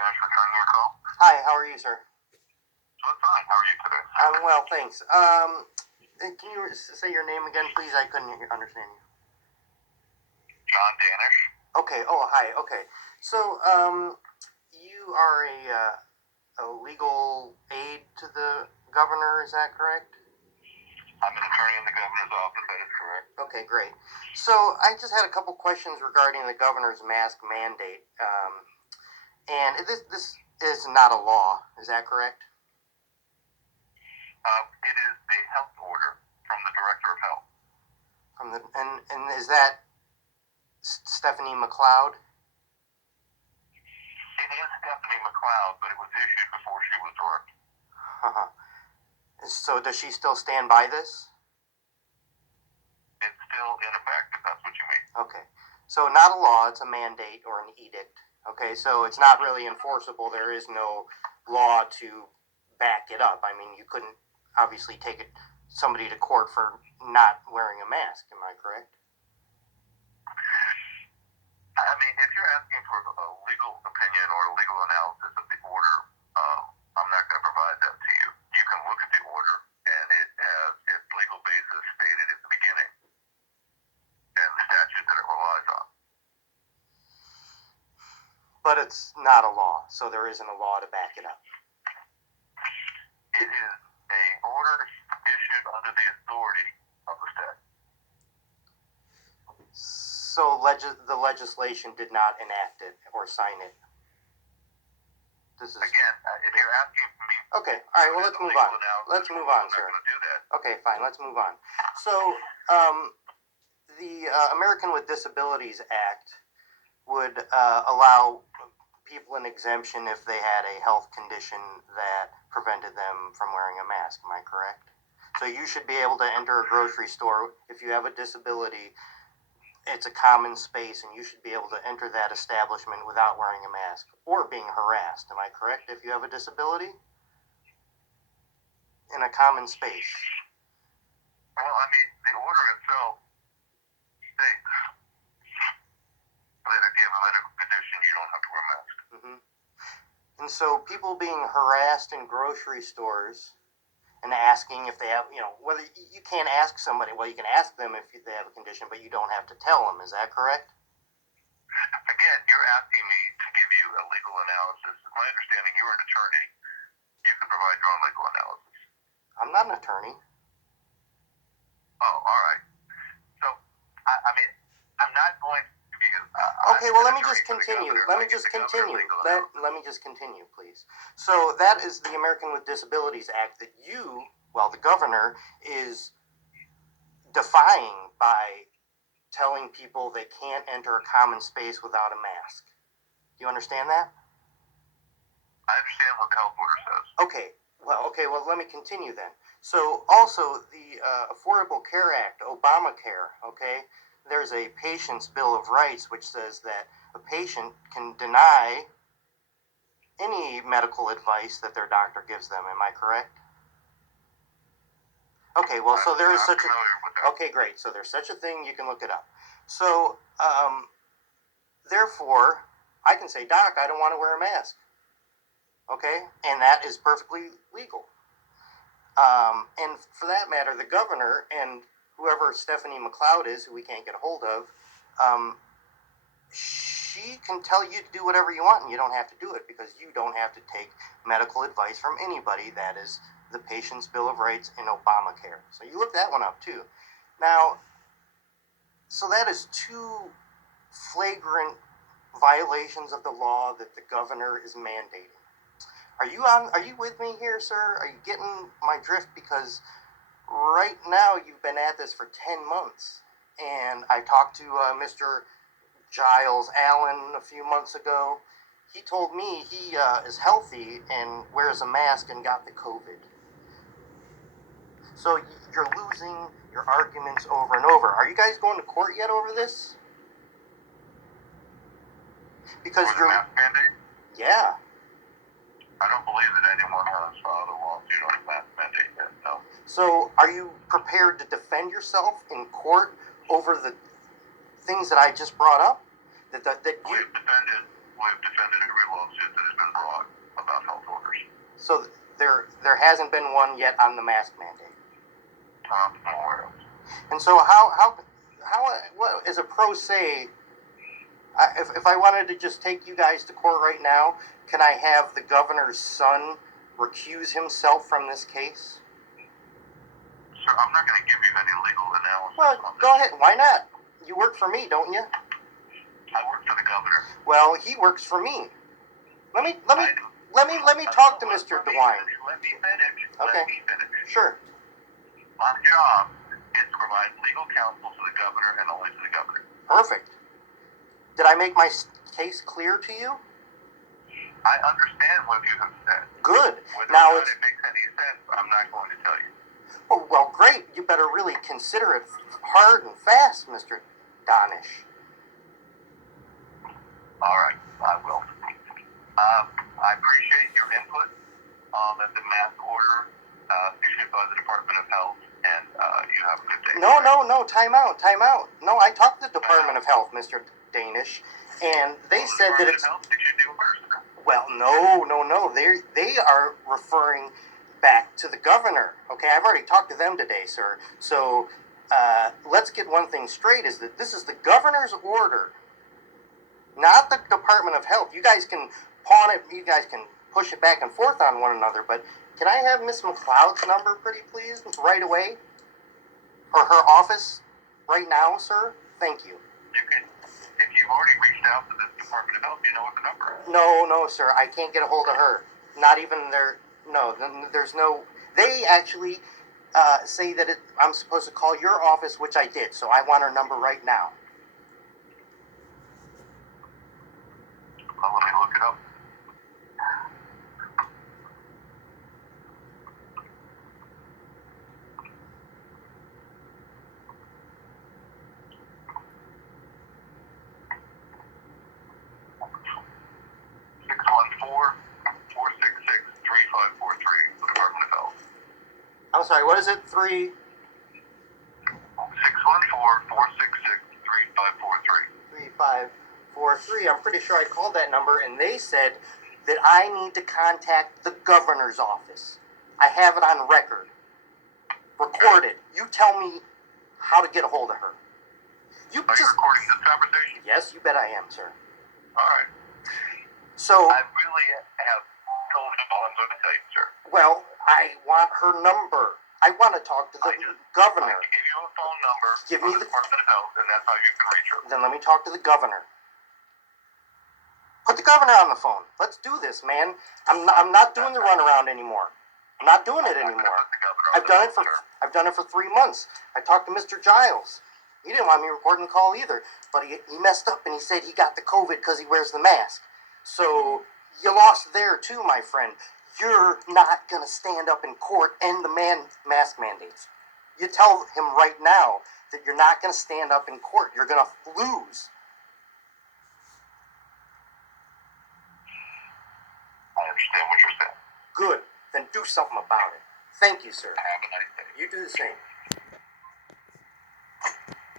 Danish returning your call. Hi, how are you, sir? Doing fine. How are you today? I'm well, thanks. Can you say your name again, please? I couldn't understand you. John Danish. Okay. Oh, hi. Okay. So, you are a legal aid to the governor, is that correct? I'm an attorney in the governor's office. That is correct. Okay, great. So, I just had a couple questions regarding the governor's mask mandate. And this is not a law, is that correct? It is a health order from the director of health. And is that Stephanie McLeod? It is Stephanie McLeod, but it was issued before she was director. Uh-huh. So does she still stand by this? It's still in effect, if that's what you mean. Okay. So not a law, it's a mandate or an edict. Okay, so it's not really enforceable. There is no law to back it up. I mean, you couldn't obviously take somebody to court for not wearing a mask. Am I correct? I mean, if you're asking for a legal opinion or a legal analysis of the order, I'm not going to provide that to you. You can look at the order, and it has its legal basis stated at the beginning and the statute that it relies on. But it's not a law, so there isn't a law to back it up. It is a order issued under the authority of the state. So the legislation did not enact it or sign it. Again, if you're asking me... Okay, all right, well, let's move on. Let's move on, sir. I'm not going to do that. Okay, fine, let's move on. So, the American with Disabilities Act would allow people an exemption if they had a health condition that prevented them from wearing a mask. Am I correct? So you should be able to enter a grocery store if you have a disability. It's a common space, and you should be able to enter that establishment without wearing a mask or being harassed. Am I correct? If you have a disability in a common space. Well, I mean, the order itself states that if you have a medical condition, you don't have to wear a mask. Mm-hmm. And so people being harassed in grocery stores and asking if they have, whether you can't ask somebody, well, you can ask them if they have a condition, but you don't have to tell them. Is that correct? Again, you're asking me to give you a legal analysis. It's my understanding you're an attorney. You can provide your own legal analysis. I'm not an attorney. Oh, all right. So, I mean, I'm not going to be... Okay, well, let me just continue. Let me just continue, please. So that is the American with Disabilities Act that the governor, is defying by telling people they can't enter a common space without a mask. Do you understand that? I understand what the health order says. Okay, well, let me continue then. So also the Affordable Care Act, Obamacare, okay? There's a patient's Bill of Rights which says that a patient can deny any medical advice that their doctor gives them. Am I correct? Okay, well, so there is such a... Okay, great. So there's such a thing. You can look it up. So, therefore, I can say, Doc, I don't want to wear a mask. Okay? And that is perfectly legal. And for that matter, the governor and whoever Stephanie McLeod is, who we can't get a hold of, she can tell you to do whatever you want, and you don't have to do it because you don't have to take medical advice from anybody. That is the Patient's Bill of Rights in Obamacare. So you look that one up too. Now, so that is two flagrant violations of the law that the governor is mandating. Are you with me here, sir? Are you getting my drift? Because right now you've been at this for 10 months. And I talked to Mr. Giles Allen a few months ago. He told me he is healthy and wears a mask and got the COVID. So you're losing your arguments over and over. Are you guys going to court yet over this? Because you're... mask mandate? Yeah. I don't believe that anyone has filed a lawsuit on a mask mandate yet, no. So are you prepared to defend yourself in court over the things that I just brought up? We've defended every lawsuit that has been hasn't been one yet on the mask mandate. I'm aware of. And so what, as a pro se, if I wanted to just take you guys to court right now, can I have the governor's son recuse himself from this case? Sir, I'm not going to give you any legal analysis Well, on this. go ahead. Why not? You work for me, don't you? I work for the governor. Well, he works for me. Let me talk to Mr. Dewine. Let me finish. Okay. Let me finish. Sure. My job is to provide legal counsel to the governor and only to the governor. Perfect. Did I make my case clear to you? I understand what you have said. Good. Whether Now or not it makes any sense, I'm not going to tell you. Oh, well, great. You better really consider it hard and fast, Mr. Danish. All right, I will. I appreciate your input on the mask order issued by the Department of Health, and you have a good day. No, time out. No, I talked to the Department of Health, Mr. Danish, and they said that it's... Department of Health issued the order. Well, no. They are referring back to the governor. Okay, I've already talked to them today, sir. So let's get one thing straight: is that this is the governor's order, not the Department of Health. You guys can pawn it. You guys can push it back and forth on one another. But can I have Miss McLeod's number, pretty please, right away, or her office right now, sir? Thank you. You can, if you've already reached out to the Department of Health, you know what the number is. No, sir. I can't get a hold of her. Not even their... No, there's no... They actually say that I'm supposed to call your office, which I did. So I want her number right now. Well, let me look it up. I'm sorry, what is it? 614-466-3543. I'm pretty sure I called that number, and they said that I need to contact the governor's office. I have it on record. Recorded. You tell me how to get a hold of her. Are you recording this conversation? Yes, you bet I am, sir. All right. So... I really have told you all I'm going to tell you, sir. Well, I want her number. I want to talk to the governor. I give you a phone number from the Department of Health, and that's how you can reach her. Then let me talk to the governor. Put the governor on the phone. Let's do this, man. I'm not doing the runaround anymore. I'm not doing it anymore. I've done it for 3 months. I talked to Mr. Giles. He didn't want me recording the call either, but he messed up and he said he got the COVID because he wears the mask. So you lost there too, my friend. You're not going to stand up in court and the mask mandates. You tell him right now that you're not going to stand up in court. You're going to lose. I understand what you're saying. Good. Then do something about it. Thank you, sir. Have a nice day. You do the same.